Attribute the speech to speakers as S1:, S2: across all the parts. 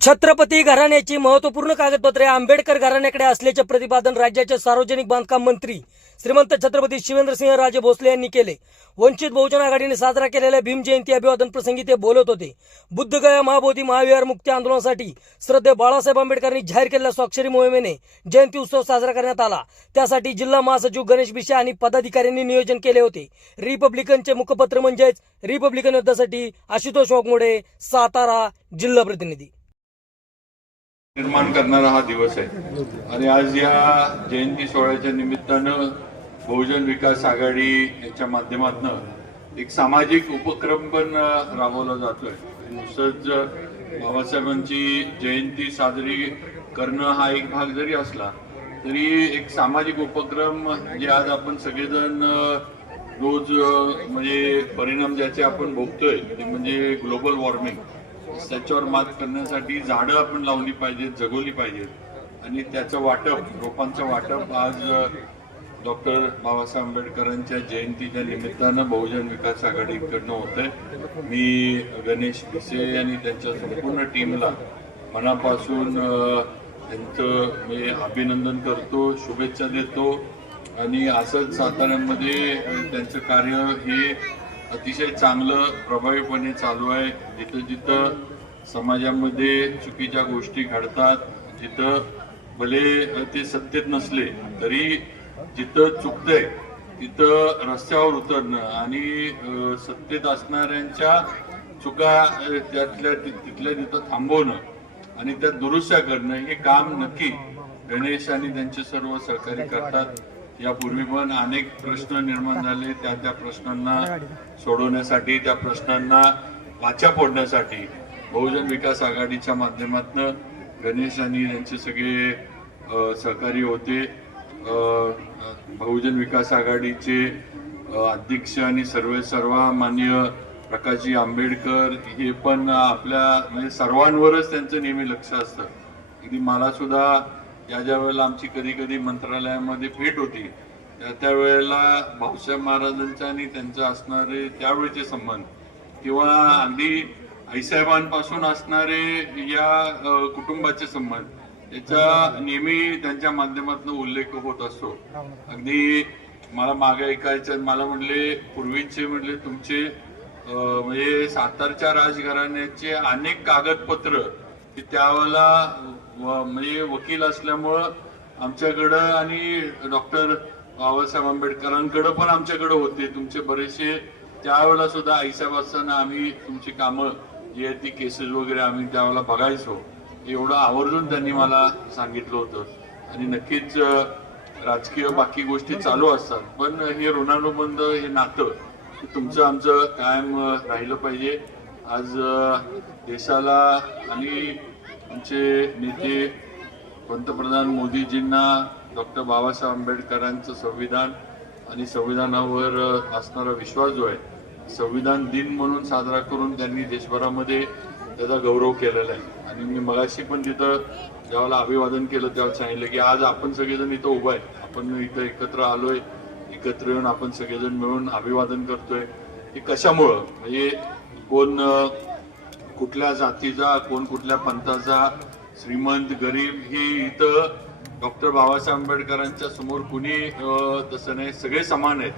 S1: छत्रपती घराण्याची महत्त्वपूर्ण कागदपत्रे आंबेडकर घराण्याकडे असल्याचे प्रतिपादन राज्याचे सार्वजनिक बांधकाम मंत्री श्रीमंत छत्रपती शिवेंद्रसिंह राजे भोसले यांनी केले. वंचित बहुजन आघाडीने साजरा केलेल्या भीम जयंती अभिवादन प्रसंगी ते बोलत होते. बुद्धगया महाबोधी महाविहार मुक्ती आंदोलनासाठी श्रद्धे बाळासाहेब आंबेडकरांनी जाहीर केलेल्या स्वाक्षरी मोहिमेने जयंती उत्सव साजरा करण्यात आला. त्यासाठी जिल्हा महासचिव गणेश बिशा आणि पदाधिकाऱ्यांनी नियोजन केले होते. रिपब्लिकनचे मुखपत्र म्हणजेच रिपब्लिकन युद्धासाठी आशुतोष वाघमोडे सातारा जिल्हा प्रतिनिधी.
S2: निर्माण करणारा हा दिवस आहे. आणि आज या जयंती सोहळ्याच्या निमित्तानं बहुजन विकास आघाडी याच्या माध्यमातून एक सामाजिक उपक्रम पण राबवला जातोय. नुसतंच बाबासाहेबांची जयंती साजरी करणं हा एक भाग जरी असला तरी एक सामाजिक उपक्रम जे आज आपण सगळेजण रोज म्हणजे परिणाम ज्याचे आपण भोगतोय ते म्हणजे ग्लोबल वॉर्मिंग. त्याच्यावर मात करण्यासाठी झाडं आपण लावली पाहिजेत जगवली पाहिजेत. आणि त्याचं वाटप रोपांचं वाटप आज डॉक्टर बाबासाहेब आंबेडकरांच्या जयंतीच्या निमित्तानं बहुजन विकास आघाडीकडनं होतंय. मी गणेश भिसे आणि त्यांच्या संपूर्ण टीमला मनापासून त्यांचं मी अभिनंदन करतो शुभेच्छा देतो. आणि असंच साताऱ्यामध्ये त्यांचं कार्य हे अतिशय चांगलं प्रभावीपणे चालू आहे. जिथं जिथं समाजामध्ये चुकीच्या गोष्टी घडतात जिथं भले ते सत्तेत नसले तरी जिथं चुकतंय तिथं रस्त्यावर उतरणं आणि सत्तेत असणाऱ्यांच्या चुका त्यातल्या तिथल्या तिथं थांबवणं आणि त्या दुरुस्त्या करणं हे काम नक्की गणेश आणि त्यांचे सर्व सहकारी करतात. यापूर्वी पण अनेक प्रश्न निर्माण झाले. त्या त्या प्रश्नांना सोडवण्यासाठी त्या प्रश्नांना वाचा फोडण्यासाठी बहुजन विकास आघाडीच्या माध्यमातून गणेश आणि त्यांचे सगळे सहकारी होते. बहुजन विकास आघाडीचे अध्यक्ष आणि सर्व सर्व मान्य प्रकाशजी आंबेडकर हे पण आपल्या म्हणजे सर्वांवरच त्यांचं नेहमी लक्ष असतं. अगदी मला सुद्धा ज्या ज्या वेळेला आमची कधी कधी मंत्रालयामध्ये भेट होती त्या त्या वेळेला भाऊसाहेब महाराजांचा आणि त्यांचा असणारे त्यावेळेचे संबंध किंवा अगदी आईसाहेबांपासून असणारे या कुटुंबाचे संबंध याचा नेहमी त्यांच्या माध्यमातून उल्लेख होत असतो. अगदी मला मागे ऐकायचं मला म्हणले पूर्वीचे म्हणले तुमचे म्हणजे सातारच्या राजघराण्याचे अनेक कागदपत्र की त्यावेळेला म्हणजे वकील असल्यामुळं आमच्याकडं आणि डॉक्टर बाबासाहेब आंबेडकरांकडं पण आमच्याकडं होते. तुमचे बरेचसे त्यावेळेला सुद्धा आईसाहेब असताना आम्ही तुमची कामं जी आहेत ती केसेस वगैरे आम्ही त्यावेळेला बघायचो. एवढं आवर्जून त्यांनी मला सांगितलं होतं. आणि नक्कीच राजकीय बाकी गोष्टी चालू असतात. पण हे ऋणानुबंध हे नातं तुमचं आमचं कायम राहिलं पाहिजे. आज देशाला आणि आमचे नेते पंतप्रधान मोदीजींना डॉक्टर बाबासाहेब आंबेडकरांचं संविधान आणि संविधानावर असणारा विश्वास जो आहे संविधान दिन म्हणून साजरा करून त्यांनी देशभरामध्ये त्याचा गौरव केलेला आहे. आणि मी मगाशी पण तिथं ज्यावेळेला अभिवादन केलं तेव्हा सांगितलं की आज आपण सगळेजण इथं उभं आहे. आपण इथं एकत्र आलोय एकत्र येऊन आपण सगळेजण मिळून अभिवादन करतोय. हे कशामुळं? म्हणजे कोण कुठल्या जातीचा कोण कुठल्या पंथाचा श्रीमंत गरीब हे इथं डॉक्टर बाबासाहेब आंबेडकरांच्या समोर कुणी तसं नाही सगळे समान आहेत.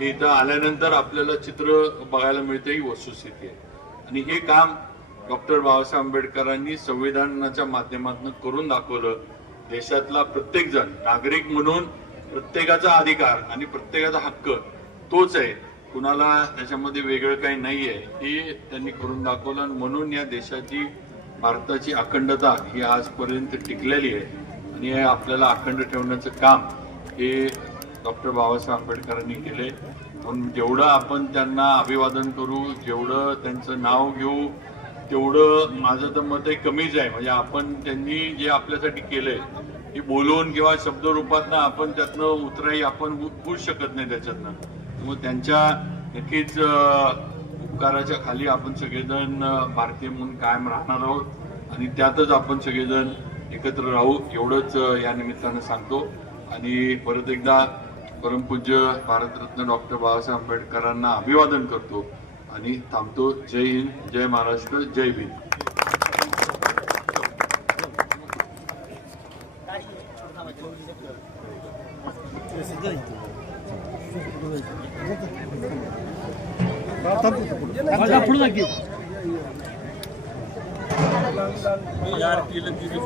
S2: हे इथं आल्यानंतर आपल्याला चित्र बघायला मिळते ही वस्तुस्थिती आहे. आणि हे काम डॉक्टर बाबासाहेब आंबेडकरांनी संविधानाच्या माध्यमातून करून दाखवलं. देशातला प्रत्येकजण नागरिक म्हणून प्रत्येकाचा अधिकार आणि प्रत्येकाचा हक्क तोच आहे. कुणाला त्याच्यामध्ये वेगळं काही नाही आहे हे त्यांनी करून दाखवलं आणि म्हणून या देशाची भारताची अखंडता ही आजपर्यंत टिकलेली आहे. आणि हे आपल्याला अखंड ठेवण्याचं काम हे डॉक्टर बाबासाहेब आंबेडकरांनी केले. म्हणून जेवढं आपण त्यांना अभिवादन करू जेवढं त्यांचं नाव घेऊ तेवढं माझं तर मत आहे कमीच आहे. म्हणजे आपण त्यांनी जे आपल्यासाठी केलंय हे बोलून किंवा शब्दरूपातनं आपण त्यातनं उतराई आपण होऊ शकत नाही त्याच्यातनं. मग त्यांच्या नक्कीच उपकाराच्या खाली आपण सगळेजण भारतीय म्हणून कायम राहणार आहोत. आणि त्यातच आपण सगळेजण एकत्र राहू एवढंच या निमित्तानं सांगतो. आणि परत एकदा परमपूज्य भारतरत्न डॉक्टर बाबासाहेब आंबेडकरांना अभिवादन करतो. आणि थांबतो. जय हिंद जय महाराष्ट्र जय भीम. यार केलं तिथे